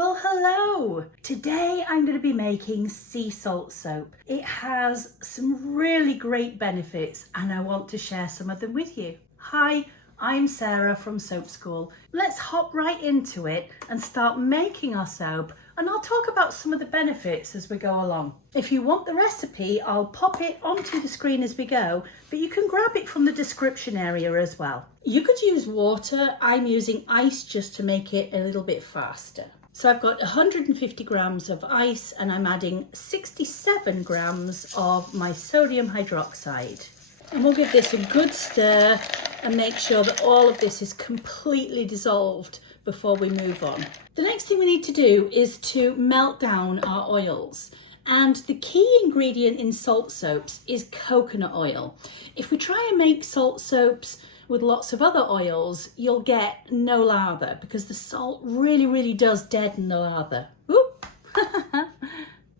Well, hello! Today I'm going to be making sea salt soap. It has some really great benefits and I want to share some of them with you. Hi, I'm Sarah from Soap School. Let's hop right into it and start making our soap, and I'll talk about some of the benefits as we go along. If you want the recipe, I'll pop it onto the screen as we go, but you can grab it from the description area as well. You could use water. I'm using ice just to make it a little bit faster. So I've got 150 grams of ice and I'm adding 67 grams of my sodium hydroxide. And we'll give this a good stir and make sure that all of this is completely dissolved before we move on. The next thing we need to do is to melt down our oils. And the key ingredient in salt soaps is coconut oil. If we try and make salt soaps with lots of other oils, you'll get no lather because the salt really does deaden the lather. Whoop. I'm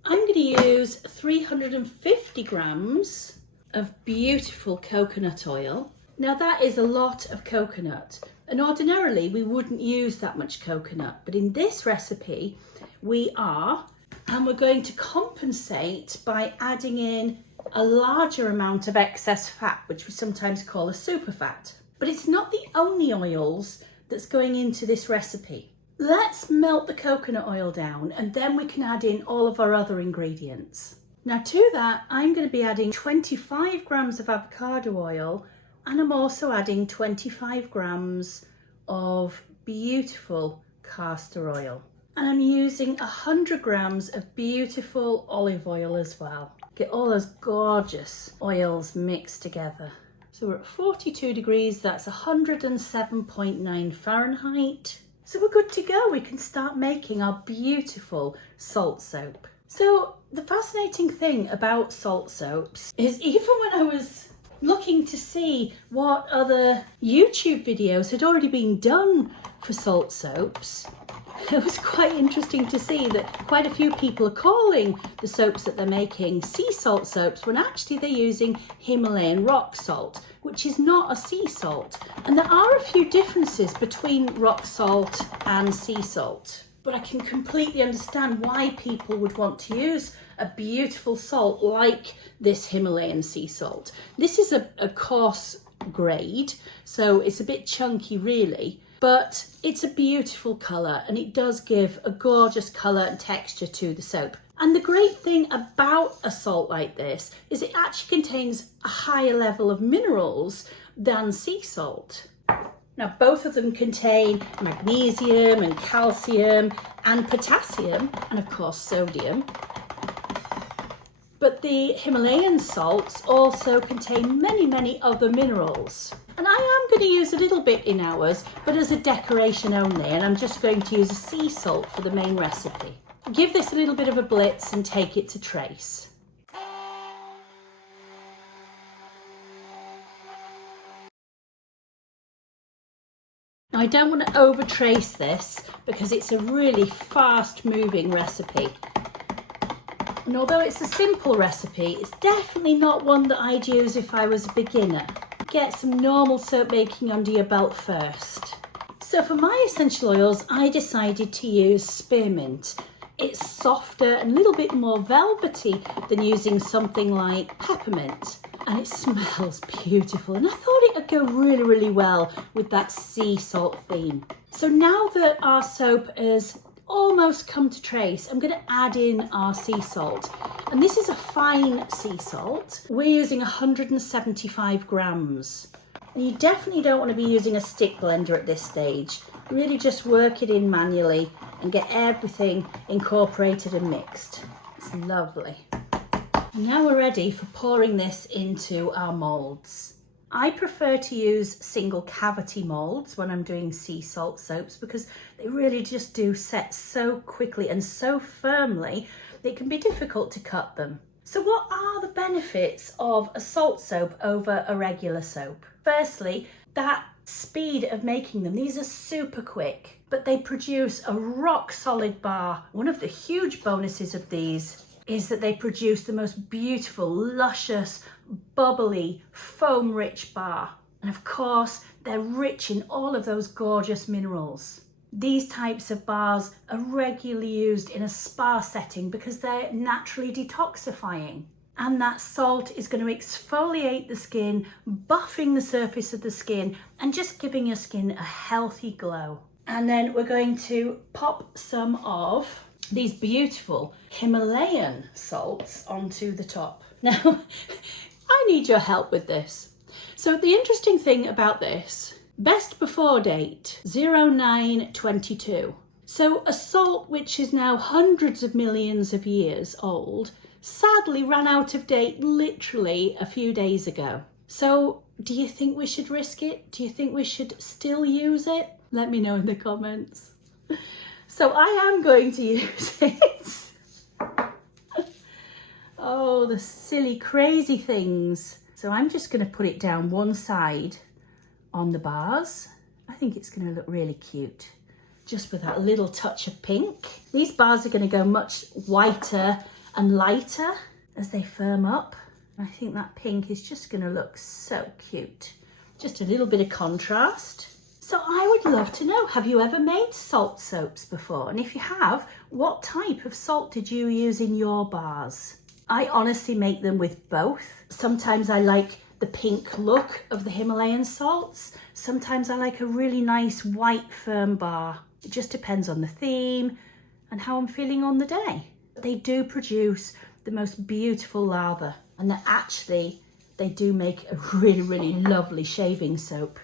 going to use 350 grams of beautiful coconut oil. Now that is a lot of coconut, and ordinarily we wouldn't use that much coconut, but in this recipe we are, and we're going to compensate by adding in a larger amount of excess fat, which we sometimes call a superfat. But it's not the only oils that's going into this recipe. Let's melt the coconut oil down and then we can add in all of our other ingredients. Now to that, I'm going to be adding 25 grams of avocado oil, and I'm also adding 25 grams of beautiful castor oil. And I'm using 100 grams of beautiful olive oil as well. Get all those gorgeous oils mixed together. So we're at 42 degrees, that's 107.9 Fahrenheit. So we're good to go. We can start making our beautiful salt soap. So the fascinating thing about salt soaps is even when I was looking to see what other YouTube videos had already been done for salt soaps, it was quite interesting to see that quite a few people are calling the soaps that they're making sea salt soaps when actually they're using Himalayan rock salt, which is not a sea salt. And there are a few differences between rock salt and sea salt, but I can completely understand why people would want to use a beautiful salt like this Himalayan sea salt. This is a coarse grade, so it's a bit chunky really, but it's a beautiful colour and it does give a gorgeous colour and texture to the soap. And the great thing about a salt like this is it actually contains a higher level of minerals than sea salt. Now both of them contain magnesium and calcium and potassium and of course sodium. But the Himalayan salts also contain many other minerals. And I am going to use a little bit in ours, but as a decoration only, and I'm just going to use a sea salt for the main recipe. Give this a little bit of a blitz and take it to trace. Now I don't want to over trace this because it's a really fast moving recipe. And although it's a simple recipe, it's definitely not one that I'd use if I was a beginner. Get some normal soap making under your belt first. So for my essential oils, I decided to use spearmint. It's softer and a little bit more velvety than using something like peppermint. And it smells beautiful. And I thought it would go really well with that sea salt theme. So now that our soap is almost come to trace, I'm going to add in our sea salt, and this is a fine sea salt. We're using 175 grams, and you definitely don't want to be using a stick blender at this stage. Really just work it in manually and get everything incorporated and mixed. It's lovely. And now we're ready for pouring this into our molds. I prefer to use single cavity molds when I'm doing sea salt soaps because they really just do set so quickly and so firmly that it can be difficult to cut them. So what are the benefits of a salt soap over a regular soap? Firstly, that speed of making them. These are super quick, but they produce a rock solid bar. One of the huge bonuses of these is that they produce the most beautiful, luscious, bubbly, foam-rich bar. And of course, they're rich in all of those gorgeous minerals. These types of bars are regularly used in a spa setting because they're naturally detoxifying. And that salt is going to exfoliate the skin, buffing the surface of the skin and just giving your skin a healthy glow. And then we're going to pop some of these beautiful Himalayan salts onto the top. Now, I need your help with this. So the interesting thing about this, best before date, 0922. So a salt which is now hundreds of millions of years old, sadly ran out of date literally a few days ago. So do you think we should risk it? Do you think we should still use it? Let me know in the comments. So I am going to use it. Oh, the silly, crazy things. So I'm just going to put it down one side on the bars. I think it's going to look really cute, just with that little touch of pink. These bars are going to go much whiter and lighter as they firm up. I think that pink is just going to look so cute. Just a little bit of contrast. So I would love to know, have you ever made salt soaps before? And if you have, what type of salt did you use in your bars? I honestly make them with both. Sometimes I like the pink look of the Himalayan salts. Sometimes I like a really nice white firm bar. It just depends on the theme and how I'm feeling on the day. They do produce the most beautiful lather, and they do make a really, really lovely shaving soap.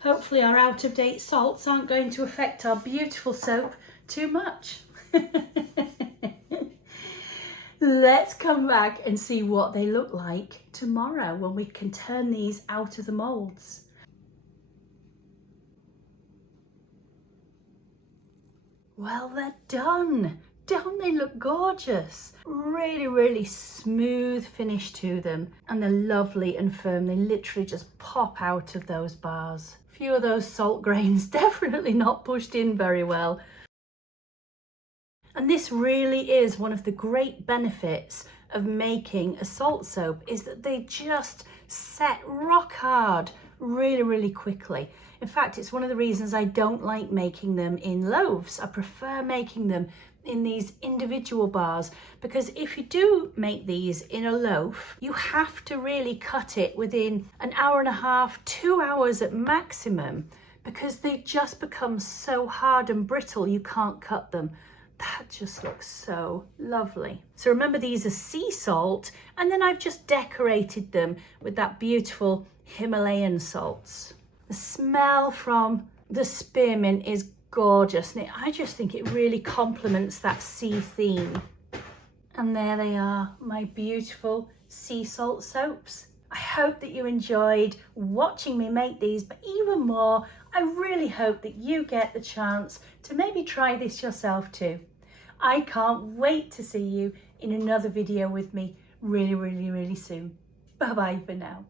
Hopefully our out-of-date salts aren't going to affect our beautiful soap too much. Let's come back and see what they look like tomorrow when we can turn these out of the molds. Well, they're done. Don't they look gorgeous? Really, really smooth finish to them, and they're lovely and firm. They literally just pop out of those bars. A few of those salt grains definitely not pushed in very well. And this really is one of the great benefits of making a salt soap, is that they just set rock hard really, really quickly. In fact, it's one of the reasons I don't like making them in loaves. I prefer making them in these individual bars, because if you do make these in a loaf, you have to really cut it within an hour and a half, 2 hours at maximum, because they just become so hard and brittle you can't cut them. That just looks so lovely. So remember, these are sea salt, and then I've just decorated them with that beautiful Himalayan salts. The smell from the spearmint is gorgeous, and I just think it really complements that sea theme. And there they are, my beautiful sea salt soaps. I hope that you enjoyed watching me make these, but even more, I really hope that you get the chance to maybe try this yourself too. I can't wait to see you in another video with me really, really, really soon. Bye bye for now.